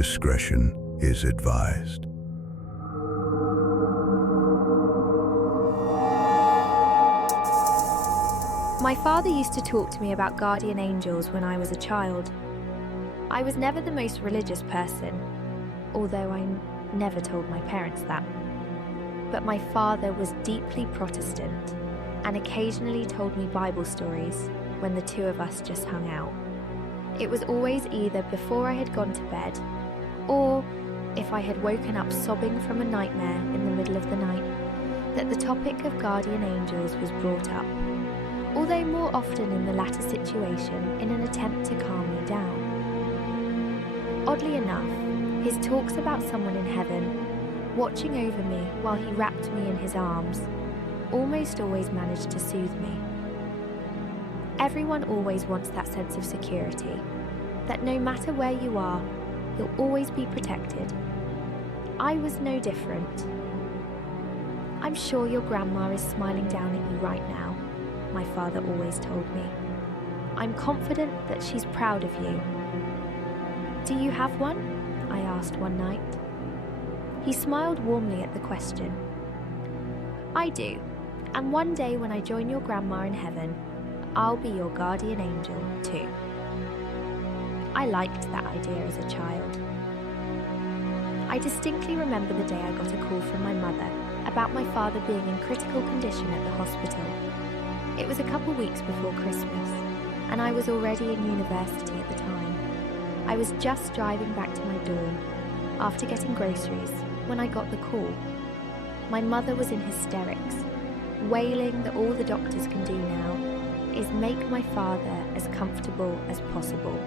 Discretion is advised. My father used to talk to me about guardian angels when I was a child. I was never the most religious person, although I never told my parents that. But my father was deeply Protestant and occasionally told me Bible stories when the two of us just hung out. It was always either before I had gone to bed or if I had woken up sobbing from a nightmare in the middle of the night that the topic of guardian angels was brought up, although more often in the latter situation in an attempt to calm me down. Oddly enough, his talks about someone in heaven watching over me while he wrapped me in his arms almost always managed to soothe me. Everyone always wants that sense of security, that no matter where you are, you'll always be protected. I was no different. I'm sure your grandma is smiling down at you right now, my father always told me. I'm confident that she's proud of you. Do you have one? I asked one night. He smiled warmly at the question. I do, and one day when I join your grandma in heaven, I'll be your guardian angel too. I liked that idea as a child. I distinctly remember the day I got a call from my mother about my father being in critical condition at the hospital. It was a couple weeks before Christmas, and I was already in university at the time. I was just driving back to my dorm after getting groceries when I got the call. My mother was in hysterics, wailing that all the doctors can do now is make my father as comfortable as possible.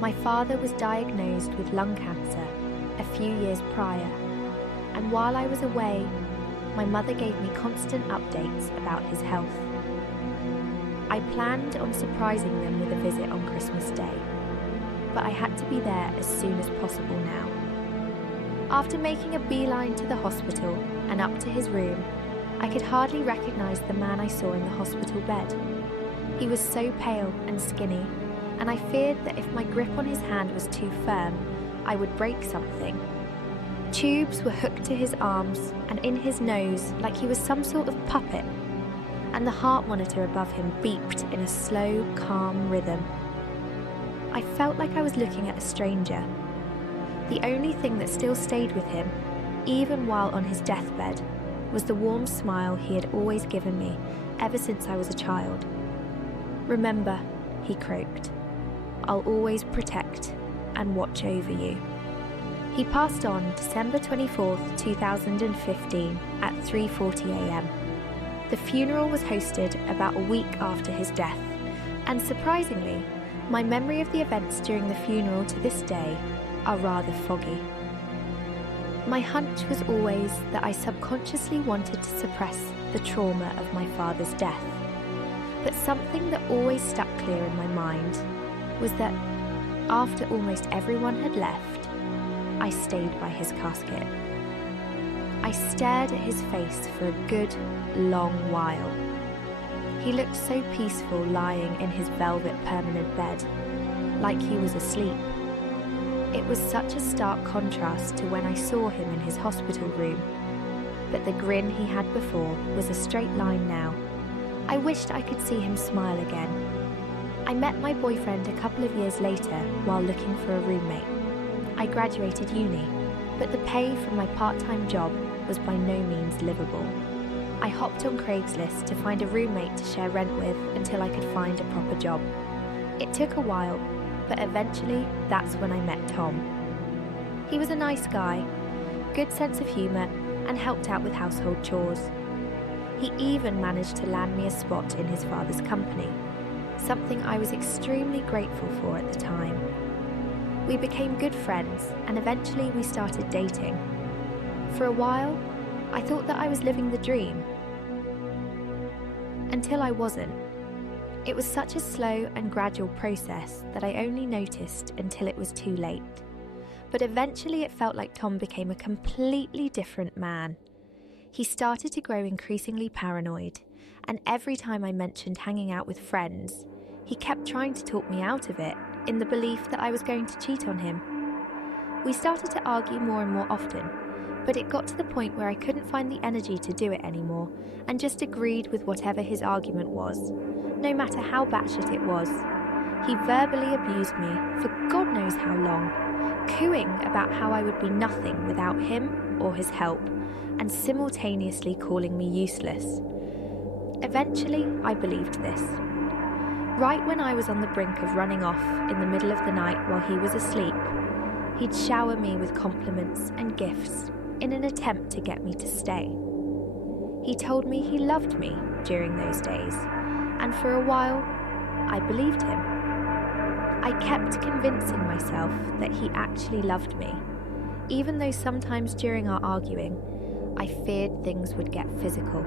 My father was diagnosed with lung cancer a few years prior, and while I was away, my mother gave me constant updates about his health. I planned on surprising them with a visit on Christmas Day, but I had to be there as soon as possible now. After making a beeline to the hospital and up to his room, I could hardly recognize the man I saw in the hospital bed. He was so pale and skinny, and I feared that if my grip on his hand was too firm, I would break something. Tubes were hooked to his arms and in his nose like he was some sort of puppet, and the heart monitor above him beeped in a slow, calm rhythm. I felt like I was looking at a stranger. The only thing that still stayed with him, even while on his deathbed, was the warm smile he had always given me ever since I was a child. Remember, he croaked, I'll always protect and watch over you. He passed on December 24th, 2015 at 3:40 a.m. The funeral was hosted about a week after his death, and surprisingly, my memory of the events during the funeral to this day are rather foggy. My hunch was always that I subconsciously wanted to suppress the trauma of my father's death, but something that always stuck clear in my mind was that after almost everyone had left, I stayed by his casket. I stared at his face for a good, long while. He looked so peaceful lying in his velvet permanent bed, like he was asleep. It was such a stark contrast to when I saw him in his hospital room, but the grin he had before was a straight line now. I wished I could see him smile again. I met my boyfriend a couple of years later while looking for a roommate. I graduated uni, but the pay from my part-time job was by no means livable. I hopped on Craigslist to find a roommate to share rent with until I could find a proper job. It took a while, but eventually that's when I met Tom. He was a nice guy, good sense of humour, and helped out with household chores. He even managed to land me a spot in his father's company, something I was extremely grateful for at the time. We became good friends, and eventually we started dating. For a while, I thought that I was living the dream, until I wasn't. It was such a slow and gradual process that I only noticed until it was too late. But eventually it felt like Tom became a completely different man. He started to grow increasingly paranoid, and every time I mentioned hanging out with friends, he kept trying to talk me out of it in the belief that I was going to cheat on him. We started to argue more and more often, but it got to the point where I couldn't find the energy to do it anymore and just agreed with whatever his argument was, no matter how batshit it was. He verbally abused me for God knows how long, cooing about how I would be nothing without him or his help, and simultaneously calling me useless. Eventually, I believed this. Right when I was on the brink of running off in the middle of the night while he was asleep, he'd shower me with compliments and gifts in an attempt to get me to stay. He told me he loved me during those days, and for a while, I believed him. I kept convincing myself that he actually loved me, even though sometimes during our arguing, I feared things would get physical.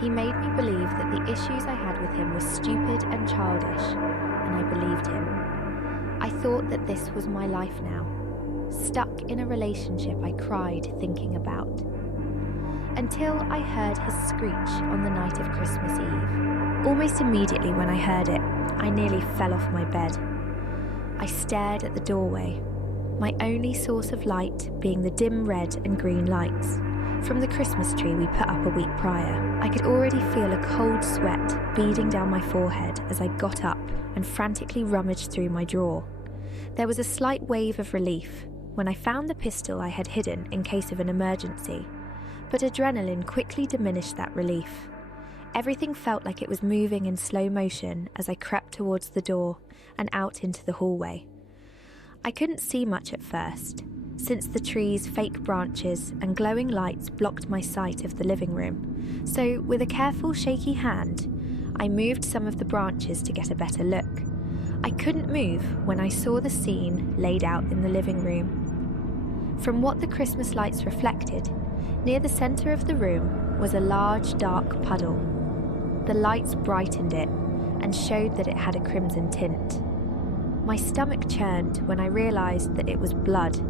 He made me believe that the issues I had with him were stupid and childish, and I believed him. I thought that this was my life now, stuck in a relationship I cried thinking about. Until I heard his screech on the night of Christmas Eve. Almost immediately when I heard it, I nearly fell off my bed. I stared at the doorway, my only source of light being the dim red and green lights from the Christmas tree we put up a week prior. I could already feel a cold sweat beading down my forehead as I got up and frantically rummaged through my drawer. There was a slight wave of relief when I found the pistol I had hidden in case of an emergency, but adrenaline quickly diminished that relief. Everything felt like it was moving in slow motion as I crept towards the door and out into the hallway. I couldn't see much at first, since the tree's fake branches and glowing lights blocked my sight of the living room, so with a careful shaky hand, I moved some of the branches to get a better look. I couldn't move when I saw the scene laid out in the living room. From what the Christmas lights reflected, near the centre of the room was a large dark puddle. The lights brightened it and showed that it had a crimson tint. My stomach churned when I realised that it was blood.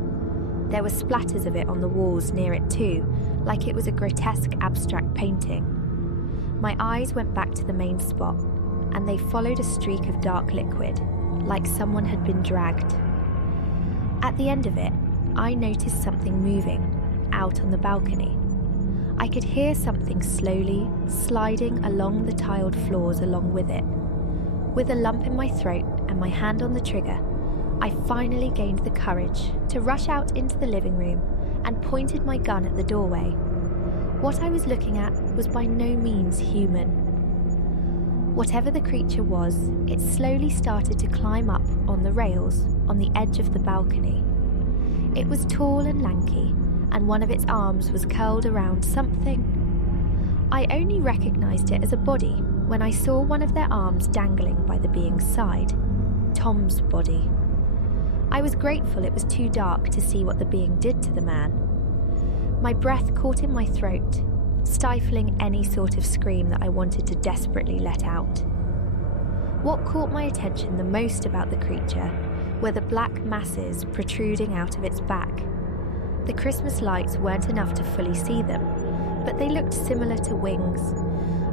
There were splatters of it on the walls near it too, like it was a grotesque abstract painting. My eyes went back to the main spot, and they followed a streak of dark liquid, like someone had been dragged. At the end of it, I noticed something moving out on the balcony. I could hear something slowly sliding along the tiled floors along with it. With a lump in my throat and my hand on the trigger, I finally gained the courage to rush out into the living room and pointed my gun at the doorway. What I was looking at was by no means human. Whatever the creature was, it slowly started to climb up on the rails on the edge of the balcony. It was tall and lanky, and one of its arms was curled around something. I only recognised it as a body when I saw one of their arms dangling by the being's side, Tom's body. I was grateful it was too dark to see what the being did to the man. My breath caught in my throat, stifling any sort of scream that I wanted to desperately let out. What caught my attention the most about the creature were the black masses protruding out of its back. The Christmas lights weren't enough to fully see them, but they looked similar to wings.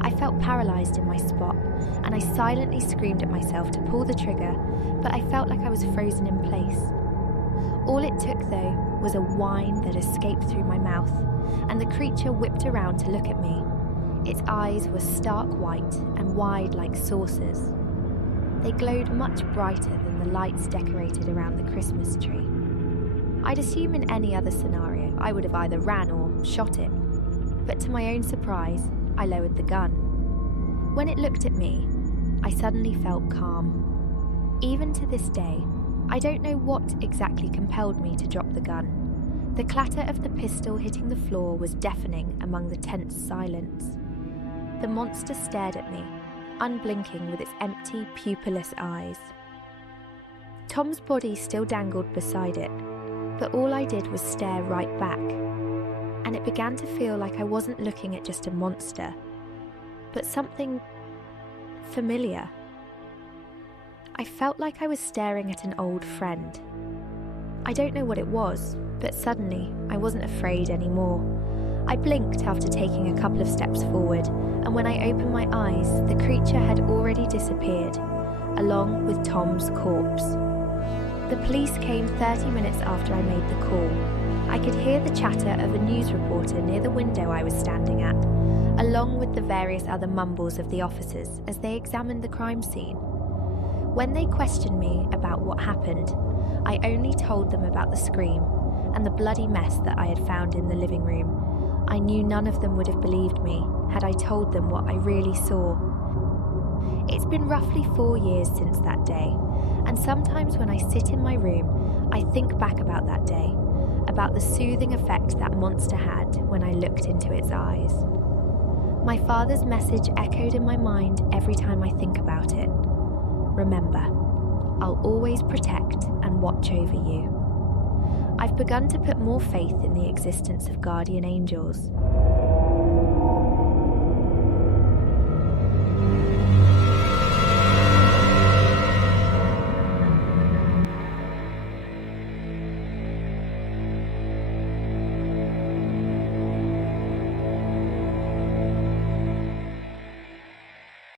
I felt paralysed in my spot, and I silently screamed at myself to pull the trigger, but I felt like I was frozen in place. All it took, though, was a whine that escaped through my mouth, and the creature whipped around to look at me. Its eyes were stark white and wide like saucers. They glowed much brighter than the lights decorated around the Christmas tree. I'd assume in any other scenario I would have either ran or shot it, but to my own surprise, I lowered the gun. When it looked at me, I suddenly felt calm. Even to this day, I don't know what exactly compelled me to drop the gun. The clatter of the pistol hitting the floor was deafening among the tense silence. The monster stared at me, unblinking with its empty, pupilless eyes. Tom's body still dangled beside it, but all I did was stare right back, and it began to feel like I wasn't looking at just a monster, but something familiar. I felt like I was staring at an old friend. I don't know what it was, but suddenly I wasn't afraid anymore. I blinked after taking a couple of steps forward, and when I opened my eyes, the creature had already disappeared, along with Tom's corpse. The police came 30 minutes after I made the call. I could hear the chatter of a news reporter near the window I was standing at, along with the various other mumbles of the officers as they examined the crime scene. When they questioned me about what happened, I only told them about the scream and the bloody mess that I had found in the living room. I knew none of them would have believed me had I told them what I really saw. It's been roughly 4 years since that day, and sometimes when I sit in my room, I think back about that day, about the soothing effect that monster had when I looked into its eyes. My father's message echoed in my mind every time I think about it. Remember, I'll always protect and watch over you. I've begun to put more faith in the existence of guardian angels.